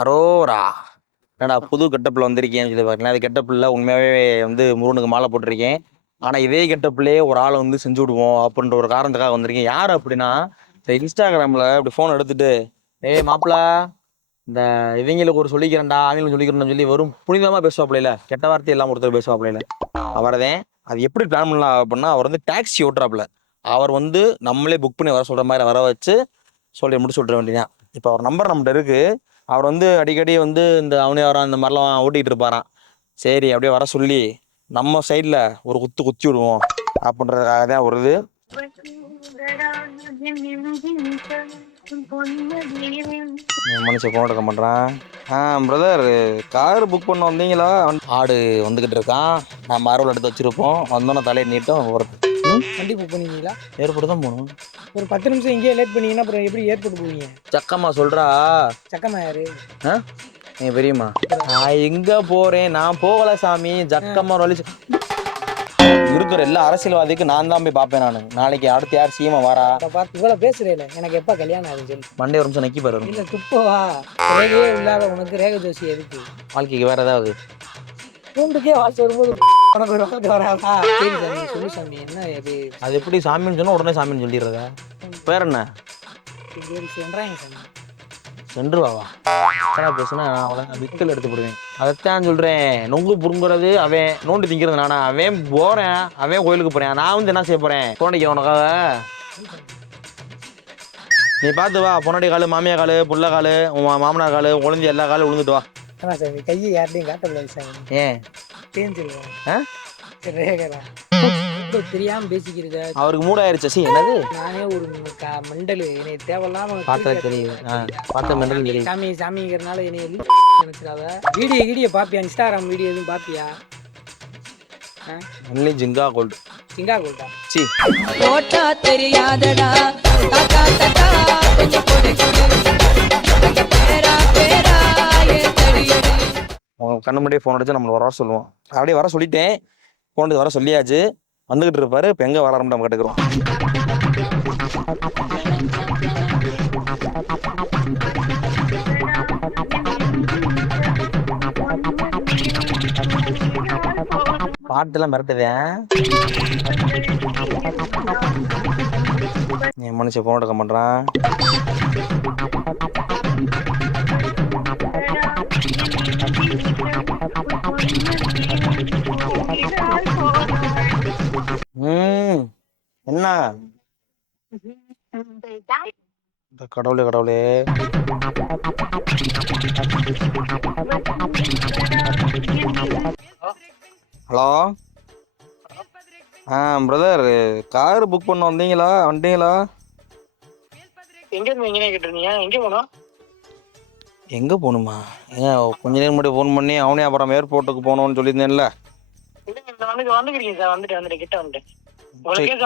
அரோரா. என்னடா புது கெட்டப்பில் வந்திருக்கேன்னு சொல்லி பார்த்தீங்கன்னா, அது கெட்டப்பில் உண்மையாகவே வந்து முருகனுக்கு மாலை போட்டிருக்கேன். ஆனால் இதே கெட்டப்லேயே ஒரு ஆளை வந்து செஞ்சு விடுவோம் அப்படின்ற ஒரு காரணத்துக்காக வந்திருக்கேன். யார் அப்படின்னா, இந்த இன்ஸ்டாகிராமில் இப்படி ஃபோன் எடுத்துட்டு, ஏய் மாப்பிள்ள, இந்த இவங்களுக்கு ஒரு சொல்லிக்கிறேன்டா, அவங்களுக்கு சொல்லிக்கிறேன்னு சொல்லி வரும் புனிதமாக பேசுவாப்பில்ல, கெட்ட வார்த்தை எல்லாம் ஒருத்தர் பேசுவாப்பில்ல, அவர்தான். அது எப்படி பிளான் பண்ணலாம் அப்படின்னா, அவர் வந்து டாக்ஸி ஓட்டுறாப்புல. அவர் வந்து நம்மளே புக் பண்ணி வர சொல்கிற மாதிரி வர வச்சு சொல்லி முடிச்சு விட்ற வேண்டியதான். இப்போ அவர் நம்பர் நம்மகிட்ட இருக்கு. அவர் வந்து அடிக்கடி வந்து இந்த அவனே வரான் இந்த மாதிரிலாம் ஓட்டிகிட்டு இருப்பாரான். சரி அப்படியே வர சொல்லி நம்ம சைடில் ஒரு குத்தி விடுவோம் அப்படின்றதுக்காக தான் வருது. மனுஷன் ஃபோன் எடுக்க மாட்டான். பிரதர், கார் புக் பண்ண வந்தீங்களா? ஆடு வந்துக்கிட்டு இருக்கான். நான் மரவில் எடுத்து வச்சுருப்போம். வந்தோன்னே தலையை நீட்டும் வருது. வண்டி புக் பண்ணிங்களா? ஏர்போர்ட் தான் போகணும். ஒரு 10 நிமிஷம் இங்கேயே லேட் பண்ணீங்கன்னா அப்புறம் எப்படி ஏர்போர்ட் போவீங்க? சக்கம்மா சொல்கிறா. சக்கம்மா யாரு? என் பெரியம்மா. நான் எங்கே போகிறேன்? நான் போகலை சாமி. ஜக்கம்மா வலி இருக்கிற எல்லா அரசியல்வாதிக்கு நான் தான் போய் பார்ப்பேன். நான் நாளைக்கு அடுத்து யார் சீமா வாரா பார்த்து இவ்வளோ பேசுறேன். எனக்கு எப்போ கல்யாணம் ஆகுதுன்னு சொல்லி மண்டே ஒரு நிமிஷம் நக்கி பாரு. இல்லை துப்பவா? ரேகையே இல்லாத உனக்கு ரேகை ஜோசி எதுக்கு? வாழ்க்கைக்கு வேற ஏதாவது பூண்டுக்கே வாசி வரும்போது உனக்கு ஒரு வாழ்க்கை வராதா? சரி சாமி, சொல்லு சாமி, என்ன இது? அது எப்படி சாமின்னு சொன்னால் உடனே சாமின்னு சொல்லிடுறதா? பேர் என்ன? சென்றாங்க சாமி. சென்றுவாவா பேசுனா அவளை விக்கல் எடுத்து போடுவேன். அதைத்தான் சொல்கிறேன். நொங்கு புடுங்குறது அவன், நோண்டி திங்கிறது நானா? அவன் போகிறேன், அவன் கோயிலுக்கு போகிறேன். நான் வந்து என்ன செய்ய போகிறேன்? தோண்டிக்க உனக்காக நீ பார்த்து வா. பொன்னாடி காலு, மாமியா காலு, புள்ள காலு, உன் மாமனார் காலு, உளுந்து எல்லா காலும் விழுந்துட்டு வா. ஆனா சாமி, கையை யார்ட்டையும் காட்டக்கூடாது சாமி. ஏன் தேஞ்சிருவேன். ரேகரா தெரியாம பேசிக்கிறத அவருக்கு மூடாயிருச்சு. சி என்னது? நானே ஒரு மண்டல் என்னை தேவையில்லாம பார்த்தா தெரியுது. பார்த்த மண்டல் தெரியுது. சாமி சாமிங்கிறதுனால என்னை நினைச்சிடாத. வீடியோ பாப்பியா? இன்ஸ்டாகிராம் வீடியோ எதுவும் பாப்பியா? Only Jirga gold. ஜிங்கா கோல்டா? சி போட்டா தெரியாதடா தாத்தா தாத்தா கொஞ்சம் போடு பேரா பேரா உங்க கண்ணு முன்னாடியே ஃபோன் அடிச்சு நம்மளை வர சொல்லுவோம். அப்படியே வர சொல்லிட்டேன். ஃபோன் வர சொல்லியாச்சு. வந்துகிட்டு இருப்பாரு. இப்போ எங்கே வர நம்ம கேட்டுக்கிறோம். பாட்டுலாம் மிரட்டுதேன். என் மனுஷன் ஃபோன் எடுக்க மாட்டான். என்ன கடவுளே கடவுளே. ஹலோ. பிரதர், கார் புக் பண்ண வந்தீங்களா? வந்துட்டீங்களா? எங்க எங்க போனோம்? எங்கே போகணுமா? ஏன் கொஞ்ச நேரம் முன்னாடி ஃபோன் பண்ணி அவனே அப்புறம் ஏர்போர்ட்டுக்கு போகணும்னு சொல்லியிருந்தேன்ல. வந்துக்கிறீங்க சார். வந்துட்டு கிட்ட வந்துட்டேன்.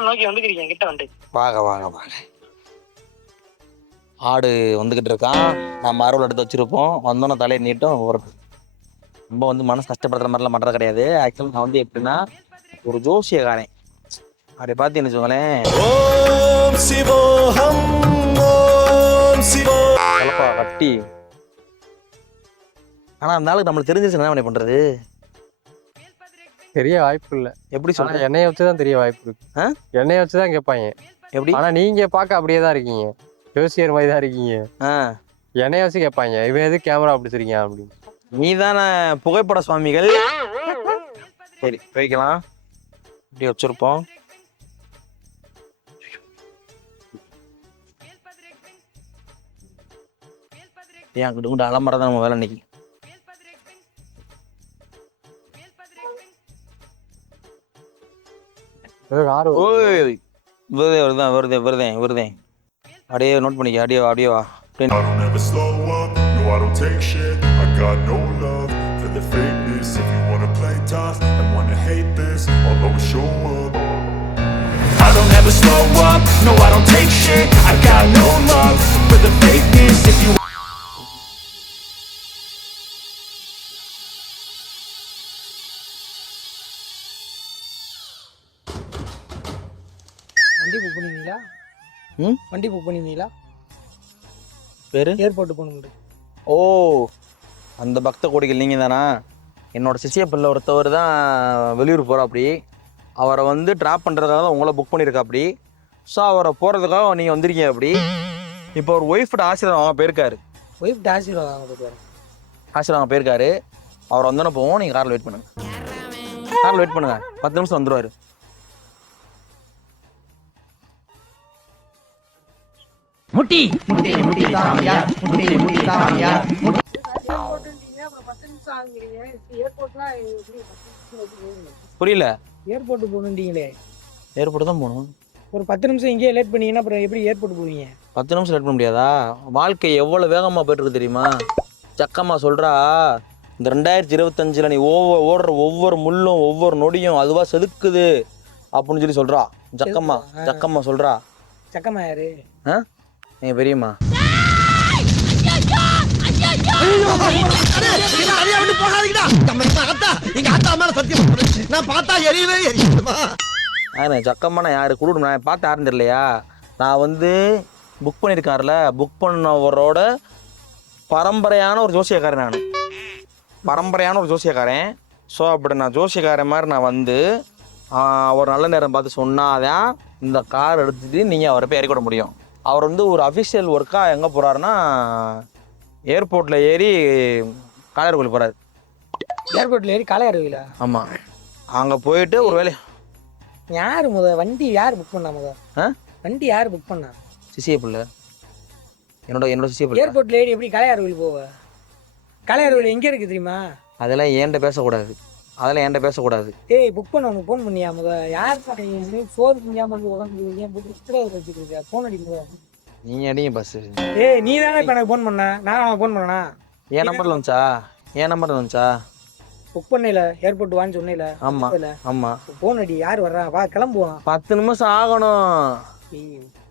நோக்கி வந்துக்கிறீங்க கிட்ட வந்துட்டு. வாங்க வாங்க வாங்க. ஆடு வந்துக்கிட்டு இருக்கான். நான் மரவில் எடுத்து வச்சுருப்போம். வந்தோன்னே தலையை நீட்டும் வருது. ரொம்ப வந்து மனசு கஷ்டப்படுற மாதிரிலாம் பண்ணுறது கிடையாது. ஆக்சுவலாக நான் வந்து எப்படின்னா ஒரு ஜோசியக்காரன். அப்படி பார்த்தீங்கன்னு வச்சுக்கோங்களேன். கட்டி. ஆனால் அந்த ஆளுக்கு நம்மளுக்கு தெரிஞ்சிருச்சு என்ன பண்ணுறது? தெரிய வாய்ப்பு இல்லை. எப்படி சொல்ல? எண்ணெயை வச்சுதான் தெரிய வாய்ப்பு இருக்கு. எண்ணெயை வச்சுதான் கேட்பாங்க. எப்படி? ஆனா நீங்க பார்க்க அப்படியே தான் இருக்கீங்க. ஜோசியர் மாதிரி தான் இருக்கீங்க. எண்ணெயை வச்சு கேட்பாங்க, இவன் எது கேமரா பிடிச்சிருக்கீங்க அப்படின்னு. நீ தானே புகைப்பட சுவாமிகள். சரி வைக்கலாம். இப்படி வச்சிருப்போம். ஏன் அங்கிட்டு கொண்டு அலம்புறதான் நம்ம வேலை இன்னைக்கு. வருதேன். அப்படியே நோட் பண்ணிக்க. அப்படியே வா. I don't ever slow up, no I don't take shit. I got no love for the fakeness. If you wanna play tough and wanna hate this, I'll always show up. I don't ever slow up, no I don't take shit. I got no love for the fakeness. If you வண்டி book பண்ணிருந்தீங்களா? வண்டி book பண்ணிருந்தீங்களா? பேரு airport போகணும். ஓ, அந்த பக்த கோடிகள் நீங்கள் தானா? என்னோட சிசிய பிள்ளை ஒருத்தவர் தான் வெளியூர் போகிறா. அப்படி அவரை வந்து ட்ராப் பண்ணுறதுக்காக தான் உங்களை புக் பண்ணியிருக்கா. அப்படி ஸோ அவரை போகிறதுக்காக நீங்கள் வந்திருக்கீங்க. அப்படி இப்போ ஒரு ஒய்ஃபோட ஆசீர்வாதம் அவங்க போயிருக்காரு. ஒய்ஃப்ட்டு ஆசீர்வாதம் வாங்க போயிருக்காரு. ஆசீர்வாதம் போயிருக்காரு. அவர் வந்தோன்னே போவோம். நீங்கள் காரில் வெயிட் பண்ணுங்க. காரில் வெயிட் பண்ணுங்க. 10 நிமிஷம் வந்துடுவார். முட்டி முட்டி முட்டி தாமியா முட்டி முட்டி தாமியா புரியல. ஏர்போர்ட் போகணுன்றீங்களே. ஏர்போர்ட் தான் போகணும். ஒரு 10 நிமிஷம் இங்கேயே லேட் பண்ணீங்கன்னா அப்புறம் எப்படி ஏர்போர்ட் போவீங்க? 10 நிமிஷம் லேட் பண்ண முடியாதா? வாழ்க்கை எவ்வளோ வேகமாக போயிட்டுருக்கு தெரியுமா? சக்கம்மா சொல்கிறா, இந்த 2025 நீ ஓடுற ஒவ்வொரு முள்ளும் ஒவ்வொரு நொடியும் அதுவாக செதுக்குது அப்படின்னு சொல்லி சொல்கிறா. சக்கம்மா சொல்கிறா. சக்கம்மா யாரு? என் பெரியம்மா. சக்கம்மா யாரு குடு நான் பார்த்து யாருன்னு தெரியலையா? நான் வந்து புக் பண்ணியிருக்காருல, புக் பண்ணவரோட பரம்பரையான ஒரு ஜோசியக்காரன். நான் பரம்பரையான ஒரு ஜோசியக்காரன். ஸோ அப்படி நான் ஜோசியக்காரன் மாதிரி நான் வந்து ஒரு நல்ல நேரம் பார்த்து சொன்னாதான் இந்த கார் எடுத்துட்டு நீங்கள் அவரை போய் இறக்கிவிட முடியும். அவர் வந்து ஒரு அஃபிஷியல் ஒர்க்காக எங்கே போகிறாருன்னா ஏர்போர்ட்டில் ஏறி காளையார் கோயில் போகிறாரு. ஏர்போர்ட்டில் ஏறி காளையார் கோயிலா? ஆமாம். அங்கே போயிட்டு ஒரு வேலை. யார் வண்டி யார் புக் பண்ணா? வண்டி யார் புக் பண்ணா? சிசிய பிள்ளை. என்னோட சிசிய பிள்ளை. ஏர்போர்ட்டில் ஏறி எப்படி காளையார் கோயில் போவ? காளையார் கோயில் எங்கே இருக்குது தெரியுமா? அதெல்லாம் ஏன்ட்ட பேசக்கூடாது. ஏய், புக் பண்ண உனக்கு ஃபோன் பண்ணியா? யார் ஃபோன் பண்ணியாமல் வச்சுக்கிறீங்க? ஃபோன் அடிக்க நீங்கள் அடிங்க பஸ். ஏய், நீ தானே இப்போ எனக்கு ஃபோன் பண்ண? நான் அவன் ஃபோன் பண்ணனா? என் நம்பரில் வந்துச்சா? புக் பண்ணல, ஏர்போர்ட் வான்னு சொன்னேல. ஆமாம். ஃபோன் அடி. யார் வர்றா? வா கிளம்புவான். 10 நிமிஷம் ஆகணும்.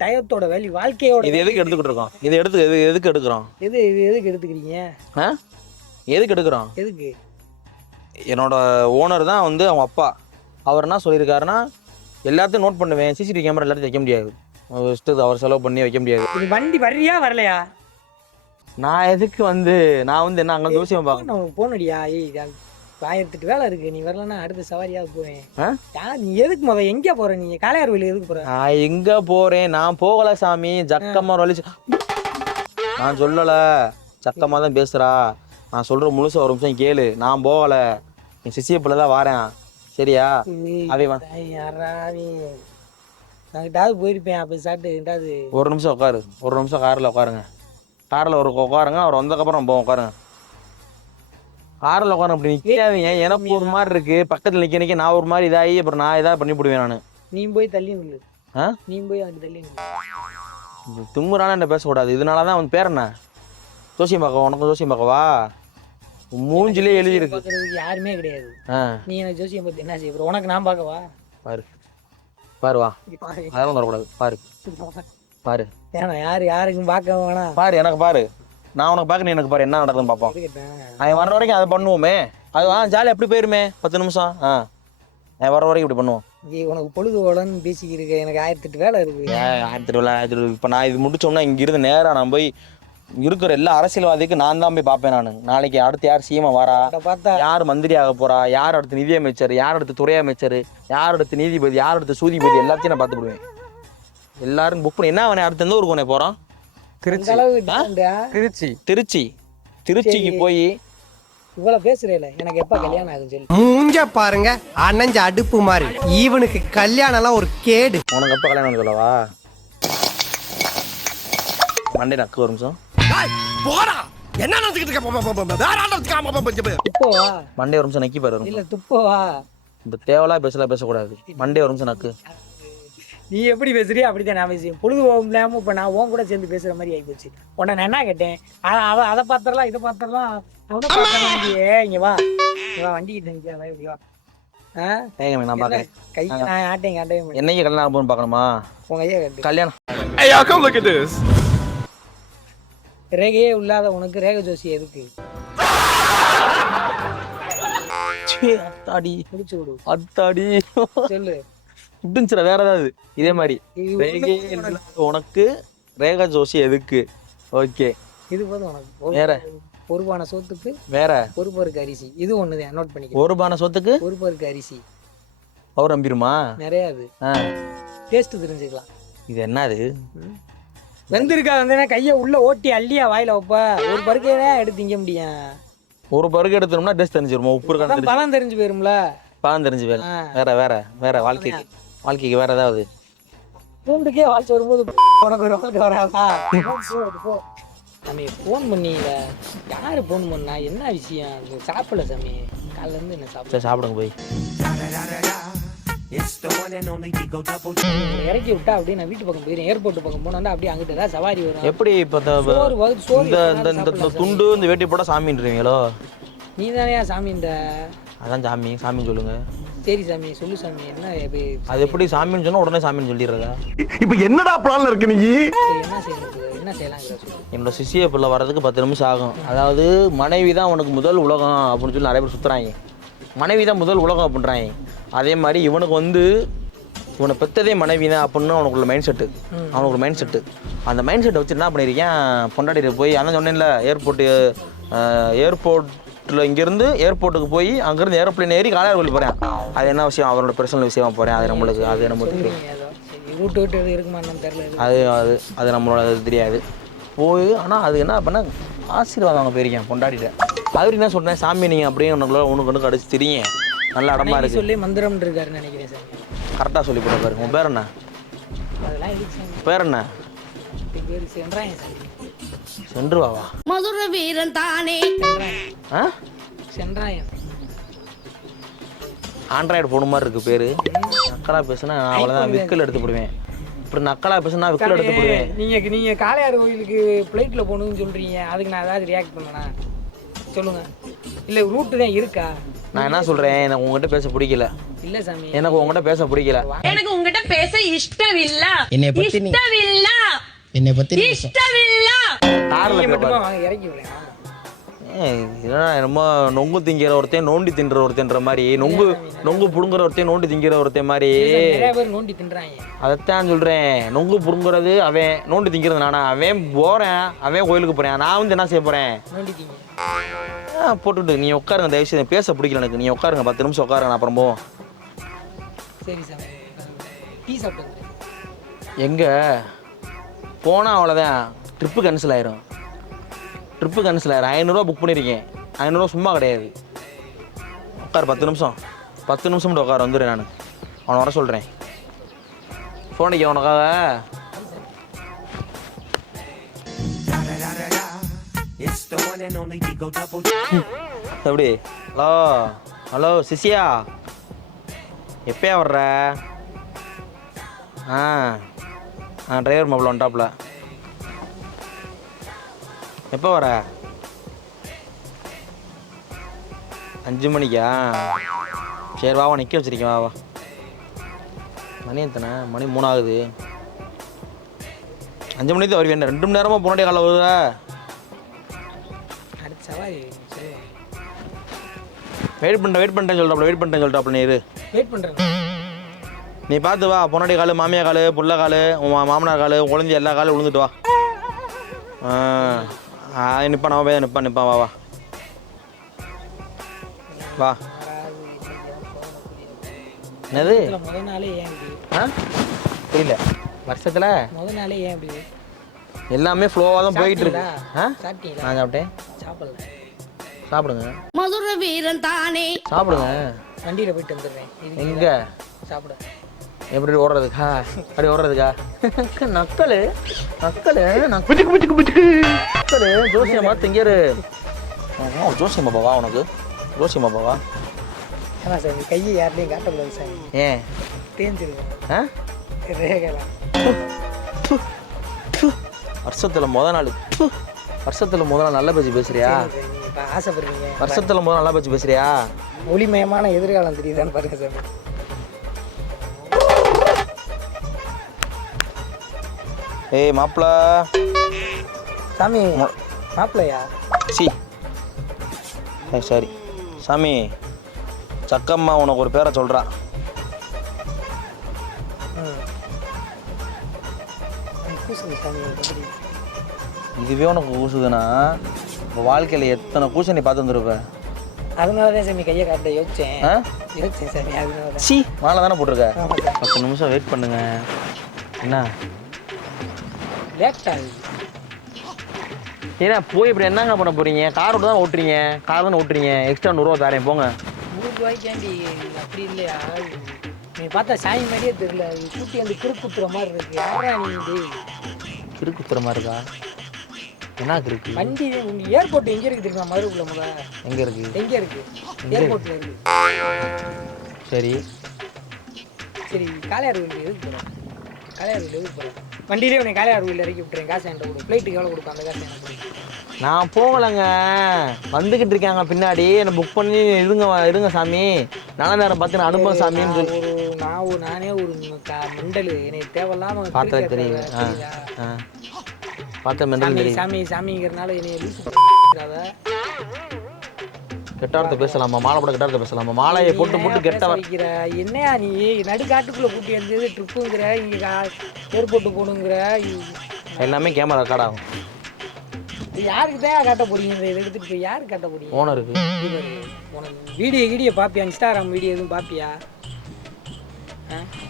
டயத்தோட வேல்யூ வாழ்க்கையோட. இது எதுக்கு எடுத்துக்கிட்டு இருக்கோம்? எதுக்கு எடுக்கிறோம்? இது எதுக்கு எடுத்துக்கிறீங்க? எதுக்கு எடுக்கிறோம்? எதுக்கு? என்னோட ஓனர் தான் வந்து அவங்க அப்பா. அவர் என்ன சொல்லியிருக்காருன்னா, எல்லாத்தையும் நோட் பண்ணுவேன், சிசிடிவி கேமரா எல்லாத்தையும் வைக்க முடியாது, இஷ்டத்துக்கு அவர் செலவு பண்ணி வைக்க முடியாது. இது வண்டி வர்றியா வரலையா? நான் எதுக்கு வந்து என்ன அங்கே ஜோசியம் பார்க்கணும்? நான் ஃபோன் அடியா? ஏய், 1008 வேலை இருக்கு. நீ வரலன்னா அடுத்த சவாரியாவது போவேன். நீ எதுக்கு எங்கே போற? நீங்க காளையார் கோயில் எதுக்கு போற? நான் எங்க போறேன்? நான் போகல சாமி. ஜக்கம்மா வலிச்சு நான் சொல்லல. சக்கம்மா தான் பேசுறா. நான் சொல்ற முழுசா ஒரு நிமிஷம் கேளு. நான் போகல, என் சிசிய பிள்ளை தான் வாரேன். சரியா? நாங்கிட்டாவது போயிருப்பேன். அப்படி சாப்பிட்டு ஒரு நிமிஷம் உட்காரு. ஒரு நிமிஷம் காரில் உட்காருங்க. உட்காருங்க. அவர் வந்ததுக்கப்புறம் போவோம். உட்காருங்க. காரில் உட்காரு. அப்படி நிற்காதீங்க. எனக்கு ஒரு மாதிரி இருக்கு. பக்கத்தில் நிற்க நான் ஒரு மாதிரி இதாகி அப்புறம் நான் இதாக பண்ணி போடுவேன். நான் நீ போய் தள்ளி நில்லு. நீ போய் அங்கே தள்ளி நில்லு. திமுறான என்ன பேசக்கூடாது. இதனால தான் வந்து பேர் என்ன ஜோசியம் பார்க்க. உனக்கு ஜோசியம் பார்க்கவா? மூஞ்சிலே எழுதி இருக்கு. யாருமே கிடையாது. நீ எனக்கு ஜோசியம் பார்த்து என்ன செய்ய போற? உனக்கு நான் பார்க்கவா? பாரு வா. அதெல்லாம் வரக்கூடாது. பாரு. ஏன்னா யாருக்கும் பார்க்க வேணாம். பாரு, எனக்கு பாரு. நான் உனக்கு பார்க்க, நீ எனக்கு பாரு. என்ன நடக்குதுன்னு பார்ப்போம். அவன் வர்ற வரைக்கும் அதை பண்ணுவோமே. அது ஜாலியாக எப்படி போயிருமே 10 நிமிஷம். அவன் வர்ற வரைக்கும் இப்படி பண்ணுவோம். உனக்கு பொழுது ஓடன்னு பேசிக்கிருக்க. எனக்கு 1008 வேலை இருக்கு. 1008 வேலை. இப்போ நான் இது முடிச்சோம்னா இங்கிருந்து நேராக நான் போய் இருக்கிற எல்லா அரசியல்வாதிக்கு நான் தான் போய் பார்ப்பேன். நான் நாளைக்கு அடுத்து யார் சிஎம் வரா, யார் மந்திரி ஆக போறா, யார் அடுத்து நிதியமைச்சர், யார் அடுத்து துறை அமைச்சர், யார் அடுத்து நீதிபதி, யார் அடுத்து சூதிபதி, எல்லாத்தையும் நான் பார்த்துடுவேன். எல்லாரும் புக் பண்ணி என்ன அவனை அடுத்து எந்த ஊருக்கு உனக்கு போறான்? திருச்சிக்கு போய் இவ்வளவு பேசுறேல. எனக்கு எப்ப கல்யாணம் ஆகும் சொல்லு. மூஞ்ச பாருங்க, அண்ணஞ்ச அடுப்பு மாதிரி. ஈவனுக்கு கல்யாணம் எல்லாம் ஒரு கேடு. உனக்கு எப்ப கல்யாணம் சொல்லவா? மண்டே நக்கு ஒரு நிமிஷம். என்ன மண்டே ஒரு நிமிஷம் நக்கி பாரு. இல்ல துப்பவா? இந்த தேவலா பேசக்கூடாது. மண்டே ஒரு நிமிஷம் நக்கு. நீ எப்படி பேசுறியோ அப்படித்தான் நான் பேசுவேன். பொழுது போகாம இப்ப நான் உன் கூட சேர்ந்து பேசுற மாதிரி ஆகிப்போச்சு. உன்னை நான் என்ன கேட்டேன்? அதை பாத்திரலாம் இதை பாத்திரலாம். இங்க வா வண்டி கிட்ட நான் பாக்கிறேன். கை நான் ஆட்டேன். என்னைக்கு கல்யாணம் போகணும்னு பாக்கணுமா? உங்க ஐயா கல்யாணம். ரேகையே இல்லாத உனக்கு ரேகை ஜோசி எதுக்கு? அத்தாடி முடிச்சு விடு. அத்தாடி சொல்லு. இப்படின்னு வேற ஏதாவது இதே மாதிரி உனக்கு ரேகா ஜோசி எதுக்கு? ஓகே, இது போதும் உனக்கு. வேற ஒரு பானை சோத்துக்கு வேற ஒரு பருக்கு அரிசி. இது ஒண்ணுதான் நோட் பண்ணிக்க. ஒரு பானை சொத்துக்கு ஒரு பருக்கு அரிசி அவர் நம்பிருமா? நிறைய அது டேஸ்ட் தெரிஞ்சுக்கலாம். இது என்னது? வெந்திருக்கா வந்தேன்னா கையை உள்ள ஓட்டி அள்ளியா வாயில வைப்பா. ஒரு பருக்கே தான் எடுத்து திங்க முடியும். ஒரு பருக்கு எடுத்தோம்னா டேஸ்ட் தெரிஞ்சிருமா? உப்பு இருக்கா? பழம் தெரிஞ்சு போயிரும்ல. பழம் தெரிஞ்சு போயிடும். வேற வேற வேற வாழ்க்கைக்கு வேற ஏதாவது? பூண்டுக்கே வாழ்ச்சி வரும்போது உனக்கு ஒரு வாழ்க்கை வராதா? சாமி ஃபோன் பண்ணியில யாரு ஃபோன் பண்ணா? என்ன விஷயம்? சாப்பிடல சாமி, காலைல இருந்து என்ன சாப்பிட. சாப்பிடுங்க போய். இறக்கி விட்டா அப்படியே நான் வீட்டு பக்கம் போயிடுறேன். ஏர்போர்ட் பக்கம் போனோம்னா அப்படியே அங்கிட்ட ஏதாவது சவாரி வரும். எப்படி இப்போ இந்த துண்டு இந்த வேட்டி போட சாமின்றீங்களோ? நீ தானே சாமின்ற. அதான் சாமி சொல்லுங்க. சரி சாமி சொல்லு சாமி. என்ன அது எப்படி சாமின்னு சொன்னா உடனே சாமின்னு சொல்லிடுறதா? இப்ப என்னடா பிளான்ல இருக்கு நீ? என்ன செய்யறது? என்ன செய்யலாம்? என்னோட சிசிய பிள்ளை வர்றதுக்கு 10 நிமிஷம் ஆகும். அதாவது மனைவி தான் உனக்கு முதல் உலகம் அப்படின்னு சொல்லி நிறைய பேர் சுத்துறாங்க. மனைவி தான் முதல் உலகம் அப்படின்றாங்க. அதே மாதிரி இவனுக்கு வந்து இவனை பெற்றதே மனைவி தான் அப்படின்னு அவனுக்குள்ள மைண்ட் செட்டு. அவனுக்கு மைண்ட் செட்டு. அந்த மைண்ட் செட்டை வச்சு என்ன பண்ணியிருக்கேன், பொண்டாடிட்டு போய் அதான் சொன்னேன்ல, ஏர்போர்ட்டில் இங்கேருந்து ஏர்போர்ட்டுக்கு போய் அங்கேருந்து ஏரோப்ளைன் ஏறி காலையார் கோயில் போகிறேன். அது என்ன விஷயம்? அவரோட பர்சனல் விஷயமா போகிறேன். அது நம்மளுக்கு விட்டு இருக்குமான்னு தெரியல. அது நம்மளோட தெரியாது போய். ஆனால் அது என்ன பண்ண ஆசீர்வாதம் அவங்க போயிருக்கேன் பொண்டாடிட்ட. அவர் என்ன சொல்கிறேன், சாமி நீங்கள் அப்படியே உனக்கு ஒன்று அடிச்சு தெரியுங்க. நல்ல இடமா இருக்கு சொல்லி மந்திரம் இருக்காருன்னு நினைக்கிறேன் சார். கரெக்டாக சொல்லி போட பாரு. உன் பேர் என்ன? அதெல்லாம் இருக்கு. பேர் என்ன? பேர் சென்றாங்க சார். சென்றுவாவா? மதுர வீரன் தானே. சென்றாயன். ஆண்ட்ராய்டு போன மாதிரி இருக்கு பேரு. நக்கலா பேசுனா அவ்வளோதான் விக்கல் எடுத்து போடுவேன். இப்படி நக்கலா பேசுனா விக்கல் எடுத்து போடுவேன். நீங்க காளையார் கோயிலுக்கு ஃப்ளைட்ல போகணும்னு சொல்றீங்க. அதுக்கு நான் ஏதாவது ரியாக்ட் பண்ணனா சொல்லுங்க. இல்ல ரூட்டு தான் இருக்கா? நான் என்ன சொல்றேன், எனக்கு உங்ககிட்ட பேச பிடிக்கல. இல்ல சாமி, எனக்கு உங்ககிட்ட பேச பிடிக்கல. எனக்கு உங்ககிட்ட பேச இஷ்டம் இல்ல. என்னை பத்தி இஷ்டம் இல்ல. இறக்கி விடுறேன். ரொம்ப நொங்கு திங்கிற ஒருத்தன் நோண்டி தின்ற ஒருத்தன்ற மாதிரி, நொங்கு புடுங்குற ஒருத்தன் நோண்டி திங்கிற ஒருத்தன் மாதிரி நிறைய பேர் நோண்டி தின்றாங்க. அதைத்தான் சொல்றேன். நொங்கு புடுங்குறது அவன், நோண்டி திங்கிறது நானா? அவன் போறேன், அவன் கோயிலுக்கு போறேன், நான் வந்து என்ன செய்ய போறேன்? நோண்டி திங்க போட்டுட்டு நீ உட்காருங்க. தயவுசெய்து பேச பிடிக்கல எனக்கு. நீ உட்காருங்க, 10 நிமிஷம் உட்காருங்க, நான் அப்புறம் போவோம். சரி சார், டீ சாப்பிட்டு எங்க போனா அவ்வளோதான். ட்ரிப்பு கேன்சல் ஆயிரும். 500 ரூபா புக் பண்ணியிருக்கேன். 500 ரூபா சும்மா கிடையாது. உட்கார் 10 நிமிஷம் மட்டும் உட்கார், வந்துடுறேன். நான் அவனை வர சொல்கிறேன். ஃபோன் அடிக்க உனக்காக. எப்படி? ஹலோ சிசியா, எப்பயா வர்ற? டிரைவர் மாப்பிள்ள வந்துட்டாப்புல. எப்போ வர? 5 மணிக்கா? சரி வா, நிற்க வச்சிருக்கேன். வா மணி எத்தனை? மணி 3 ஆகுது. 5 மணிக்கு தான் வருவேன். 2 மணி நேரமாக போனாடியே காலைல வருவ. வெயிட் பண்ணிட்டேன் சொல்லிட்டாப்புல. நீ வெயிட் பண்ணுறேன். நீ பார்த்து வா. பொன்னாடி காலு, மாமியா காலு, புள்ள காலு, மாமனார் காலு, குழந்தை எல்லா காலும் விழுந்துட்டு வா. நிற்பான், நம்ம போய் நிற்பான். வா வா. என்னது? முதல் நாளே ஏன் புரியல. வருஷத்தில் முதல் நாளே ஏன் அப்படி? எல்லாமே ஃப்ளோவாக தான் போயிட்டு இருக்கு. சாப்பிட்டீங்களா? நான் சாப்பிட்டேன். சாப்பிடுங்க. மதுர வீரன் தானே. சாப்பிடுங்க. வண்டியில் போயிட்டு வந்துடுறேன். எங்க சாப்பிட? எப்படி ஓடுறதுக்கா? அப்படி ஓடுறதுக்கா? நக்கலு ஜோசியம்மா திங்கரு. ஜோசியம்மா பாவா உனக்கு. ஜோசியம்மா பாவா. ஏன்னா சார் கையை யார்லையும் காட்டக்கூடாது சார். ஏன் தேஞ்சிருக்கேன். வருஷத்துல முத நாள் நல்ல பேச்சு பேசுறியா? ஆசைப்படுறீங்க. வருஷத்துல முதல் நல்லா பேச்சு பேசுறியா? ஒளிமயமான எதிர்காலம் தெரியுதான்னு பாருங்க சார். ஏய் மாப்பிள. சாமி மாப்பிள்ளையா? சரி சாமி, சக்கம்மா உனக்கு ஒரு பேரை சொல்றா. இதுவே உனக்கு ஊசுதுன்னா இப்போ வாழ்க்கையில் எத்தனை கூச்சம் நீ பார்த்து வந்துருப்ப. அதனாலதான் சாமி கையை காட்ட யோசிச்சேன் சாமி. அதனால சி மாலை தானே போட்டிருக்க. 10 நிமிஷம் வெயிட் பண்ணுங்க. என்ன லேட் ஆகுது. ஏன்னா போய் இப்படி என்னங்க பண்ண போறீங்க? கார் தான் ஓட்டுறீங்க, கார் தானே ஓட்டுறீங்க. எக்ஸ்ட்ரா 100 ரூபா தரேன் போங்க. 100 ரூபாய்க்காண்டி அப்படி இல்லையா? நீ பார்த்தா சாமி மாதிரியே தெரியல. கூட்டி அந்த கிறுக்குத்துற மாதிரி இருக்கு. யாரா நீ? கிறுக்குத்துற மாதிரி இருக்கா? என்ன இருக்கு? வண்டி உங்க ஏர்போர்ட் எங்க இருக்கு தெரியுமா? மதுரைக்குள்ள முதல்ல எங்க இருக்கு? எங்க இருக்கு? ஏர்போர்ட்ல இருக்கு. சரி சரி, காளையார் கோயில் எதுக்கு போறோம்? காளையார் கோயில் எதுக்கு போறோம்? வண்டியிலே உன்னை காளையார் கோயில் இறக்கி விட்டுறேன். காசு என்கிட்ட கொடு. ஃப்ளைட்டுக்கு எவ்வளோ கொடுப்பேன்? அந்த காசு எனக்கு கொடு. நான் போகலைங்க, வந்துக்கிட்டு இருக்காங்க பின்னாடி. என்னை புக் பண்ணி இருங்க சாமி, நல்ல நேரம் பார்த்து நான் அனுப்புவேன் சாமின்னு சொல்லி. நானே ஒரு மெண்டல். எனக்கு தேவையில்லாம பார்த்தா தெரியுது. பார்த்த மெண்டல் தெரியுது. சாமி சாமிங்கிறனால என்னைய லூசு கெட்டார்த்த பேசலாமா? மாலை போட கெட்டார்த்த பேசலாமா? மாலையை போட்டு போட்டு கெட்ட வைக்கிற. என்னையா நீ நடுக்காட்டுக்குள்ள கூட்டி வந்தது ட்ரிப்புங்கிற, இங்க ஏர்போர்ட்டு போகணுங்கிற. எல்லாமே கேமரா ரெக்கார்ட் ஆகும். யாருக்கு தான் காட்ட போறீங்க? இதை எடுத்துட்டு போய் யாருக்கு காட்ட போறீங்க? ஓனருக்கு. உனக்கு வீடியோ பாப்பியா? இன்ஸ்டாகிராம் வீடியோ எதுவும் பாப்பியா?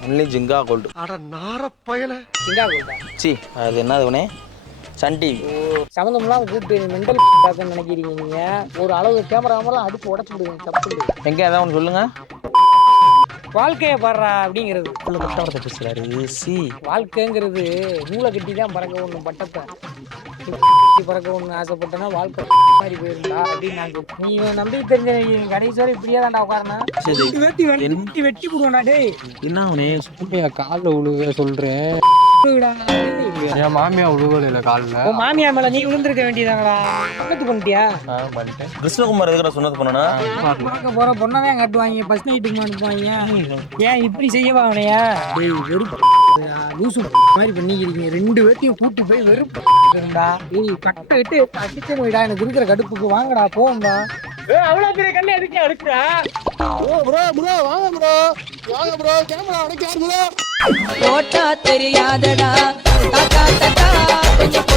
Only Jirga gold. சிங்கா கோல்டா? சி அது என்னது உனே? Sun TV. சம்மந்தம்லாம் கூப்பிட்டு மெண்டல் பார்க்க நினைக்கிறீங்க நீங்க. ஒரு அளவு கேமராமெல்லாம் அடுப்பு உடச்சு விடுவீங்க. தப்பு இல்லை. எங்க ஏதாவது ஒன்று சொல்லுங்க. வாழ்க்கையை பாடுறா அப்படிங்கிறது. கெட்டார்த்த பேசுறாரு. சி வாழ்க்கைங்கிறது நூலை கட்டி தான் பறக்க ஒண்ணு பட்டத்தை பறக்க ஒண்ணு ஆசைப்பட்டனா வாழ்க்கை மாதிரி போயிருந்தா அப்படின்னு நான் சொல்றேன். நீ நம்பி தெரிஞ்ச கடைசி வரை இப்படியே தான்டா உட்காரனா? வெட்டி வெட்டி போடுவானா? டேய் என்ன அவனே காலில் உழுக சொல்றேன். என் மாமியா உழுவல காலில். உன் மாமியா மேல நீ விழுந்திருக்க வேண்டியதாங்களா? பக்கத்து பண்ணிட்டியா? கிருஷ்ணகுமார் எதுக்கு நான் சொன்னது பண்ணனா? பார்க்க போற பொண்ணதான் கட்டுவாங்க, ஃபர்ஸ்ட் நைட்டுக்கு அனுப்புவாங்க. ஏன் இப்படி செய்யவா அவனையா? டேய் வெறுப்பு லூசு மாதிரி பண்ணிக்கிறீங்க. 2 பேர்த்தையும் கூட்டி போய் வெறுப்பு இருந்தா. ஏய் கட்ட விட்டு அடிச்சேன் விடா. எனக்கு இருக்கிற கடுப்புக்கு வாங்கடா போங்கடா. அவ்வளவு பெரிய கண்ணு எதுக்கு அடிச்சா? போட்டா தெரியாதடா. தாத்தா தாத்தா கொஞ்சம்